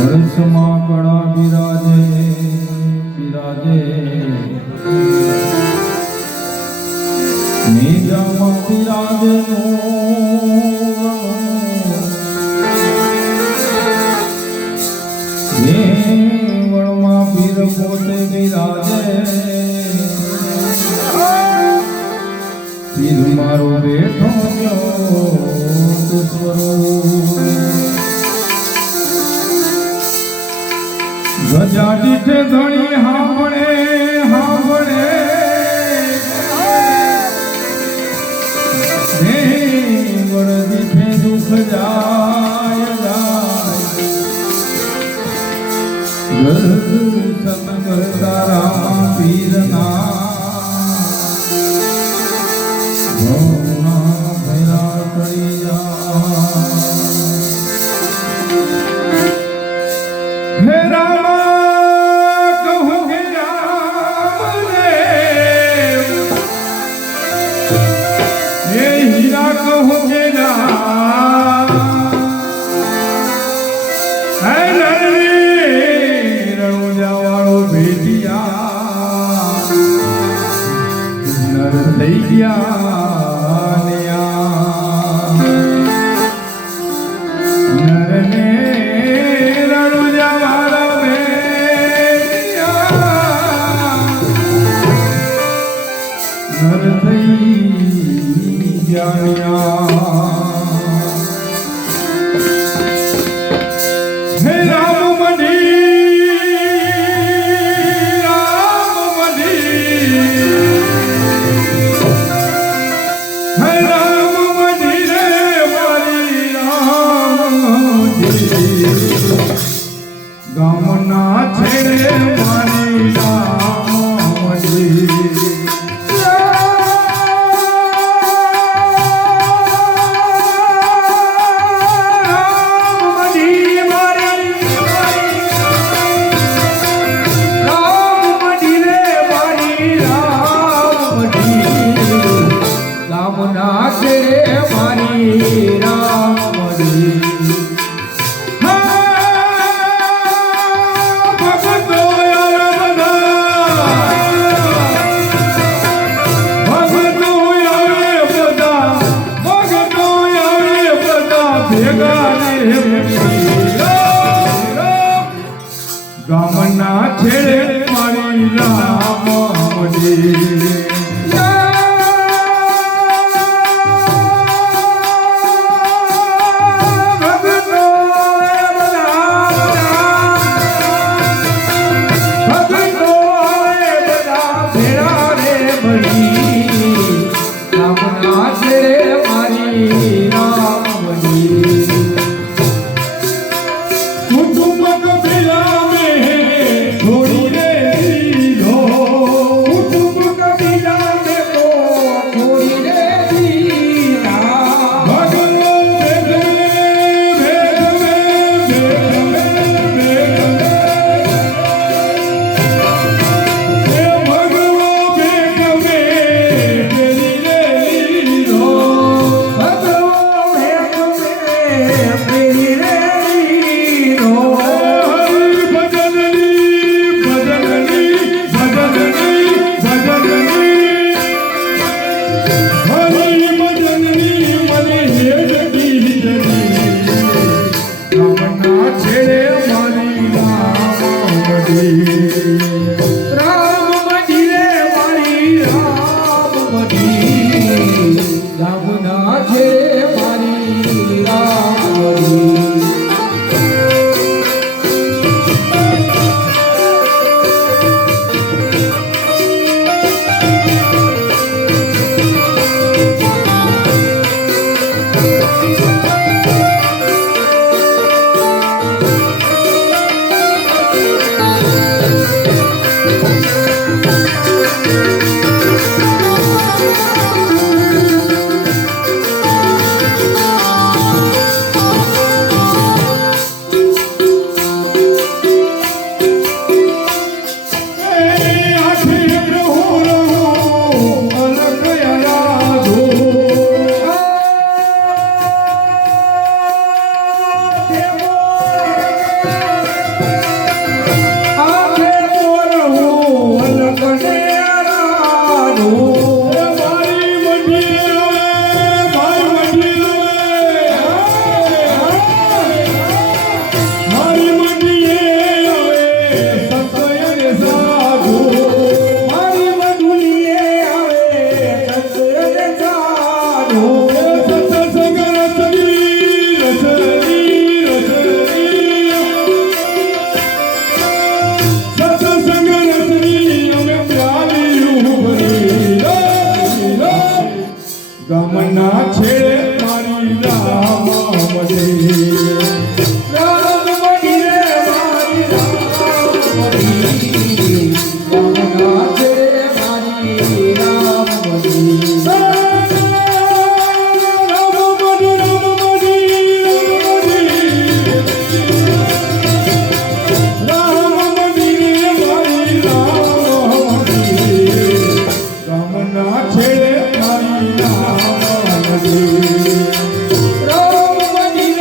વર્ષમાં કળા બિરાજે બિરાજે નિજામાં બિરાજે વણમાં પીર પોતે બિરાજે પીર મારો બેઠો ગજા દીઠે ધણી હાંભળે હાંભળે વળ દીઠે દુઃખ જાય જાય સંગ તારા પીરના ભવના ભેરા કરી જા હે રામા કહું હે રામ રે હે હીરા કહું હે રામ હે નરવી રણુજા વાળો ભેજિયા નર થઈ ગયા નરને નર થઈ હે રામ મઢી હે રામ મઢી રે મારી રામ ગામના છેડે મારી રામ મઢી ગામના છેડે મારી રામ મઢી રામ ના છે મારી રામ રામ મંદિરે મારી રામ મંદિર ગામના છેડે મારી રામ મંદિર છેડે મારી રામ મંદિર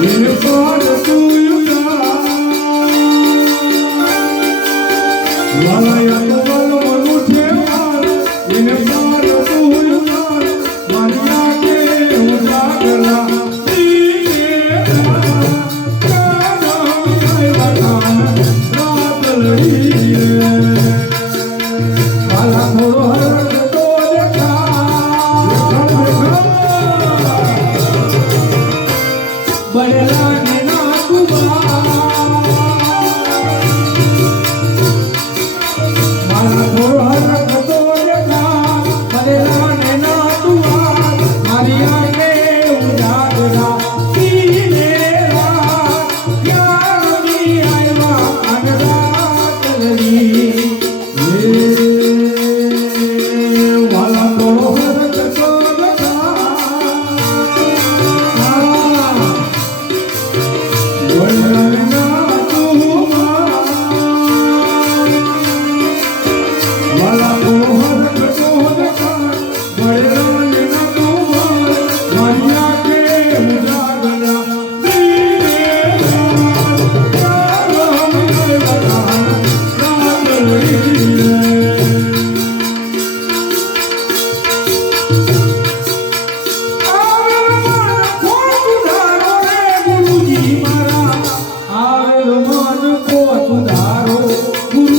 એને પાર તું યુગા વાલાયા તો બલ મનુ છે વાર એને પાર તું યુગા મારી આંખે ઉજાગરા દીને રાત લડી રે વાલા થોડો હરખ તો બડલા ને ના કુબા મારા થોડો હરખ તો દેખા બડલા ને ના કુબા મારી આંખે ઉજાગરા દીને રાત યારી આવ્યા અનરાત લડી વાલા થોડો હરખ તો દેખા તો તું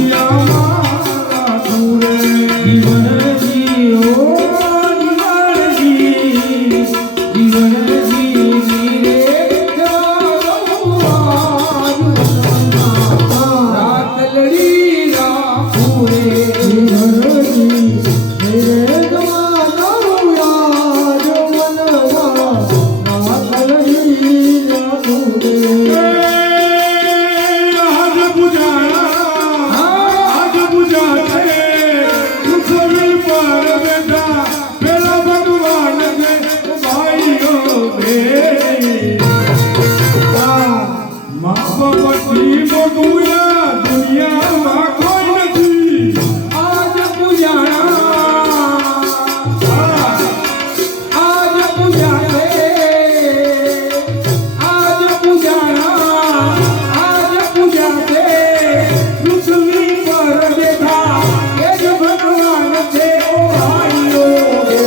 દુનિયામાં રાખું રે. જીવનજી ઓ જીવનજી જીવનજી રે રાતલડી રાખું રે જીવનજી મેરે જમાનો યાદ મનવા રાખલડી રાખું રે. આજ પૂજાણા આજ પૂજા છે પૃથ્વી પર બેઠા પેલા ભગવાન છે ભાઈઓ રે. મા બાપથી મોટું આ દુનિયામાં કોઈ નથી. આજ પૂજાણા આજ પૂજા રે આજ પૂજાણા આજ પૂજા રે પૃથ્વી પર બેઠા એ જ ભગવાન છે ઓ ભાઈઓ રે.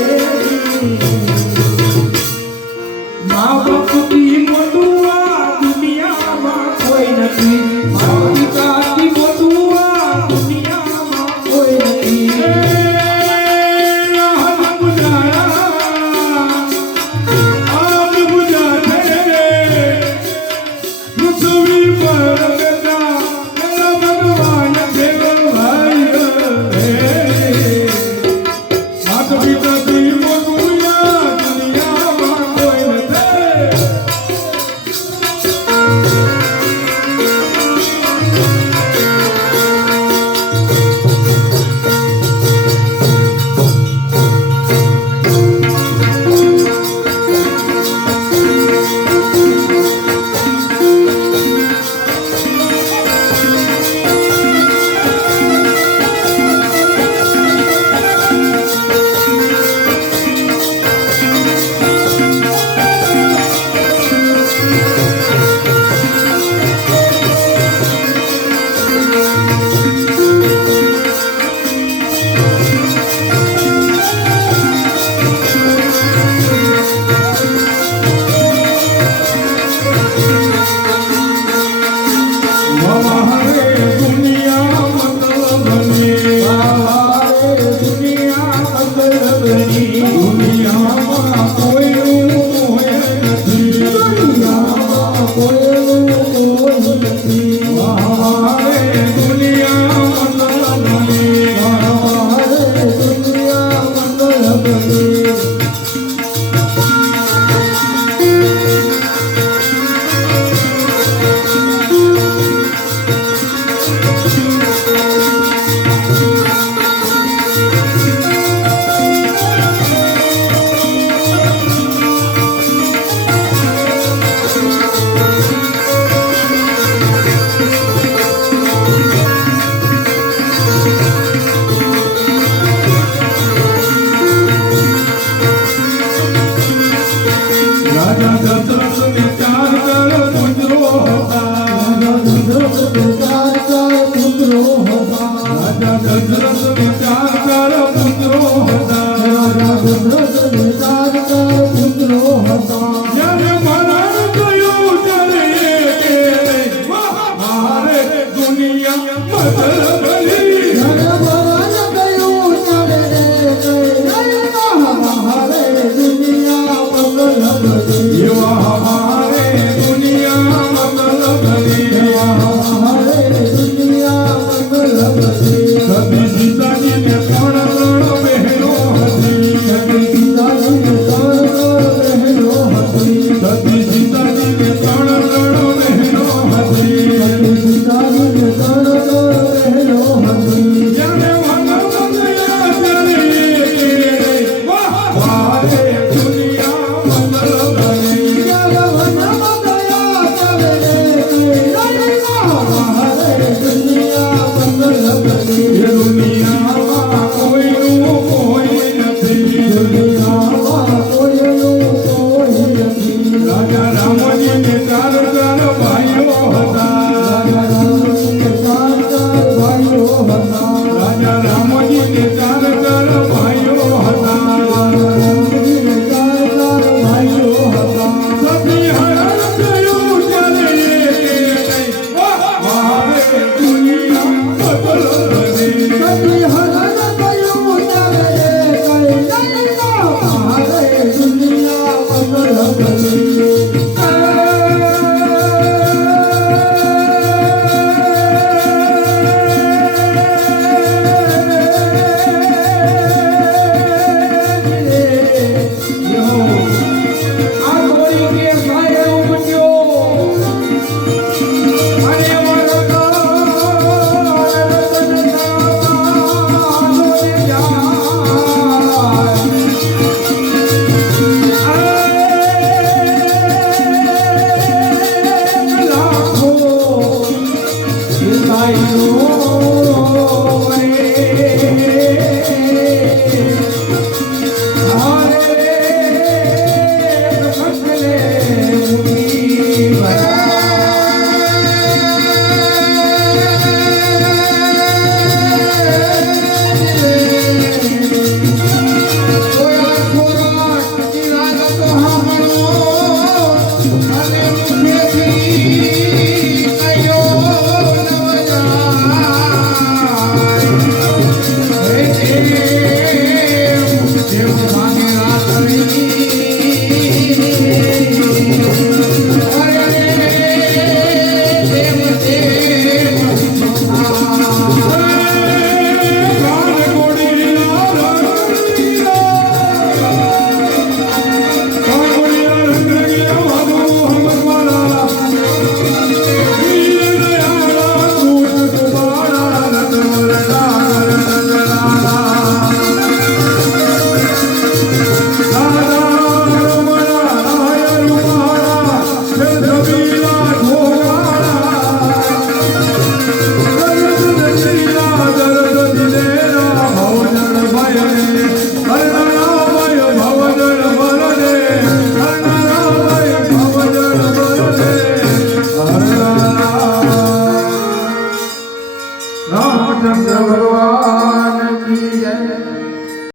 મા બાપથી મોટું આ દુનિયામાં કોઈ નથી. મા પિતાથી મોટું આ દુનિયામાં કોઈ નથી. આજ પૂજાણા આજ પૂજા છે પૃથ્વી પર બેઠા પેલા ભગવાન છે ભાઈઓ રે. માતા પિતાથી મોટું આ દુનિયામાં કોઈ નથી. હમારે દુનિયા મતલબની હમારે દુનિયા મતલબની દુનિયામાં કોઈનું મોહ નથી. દુનિયામાં કોઈનું કોઈ નથી. હમારે દુનિયા મતલબની હમારે દુનિયા મતલબની રાજા દશરથને 4 પુત્રો હતા. ચાર પુત્રો હતા. રાજા દશરથ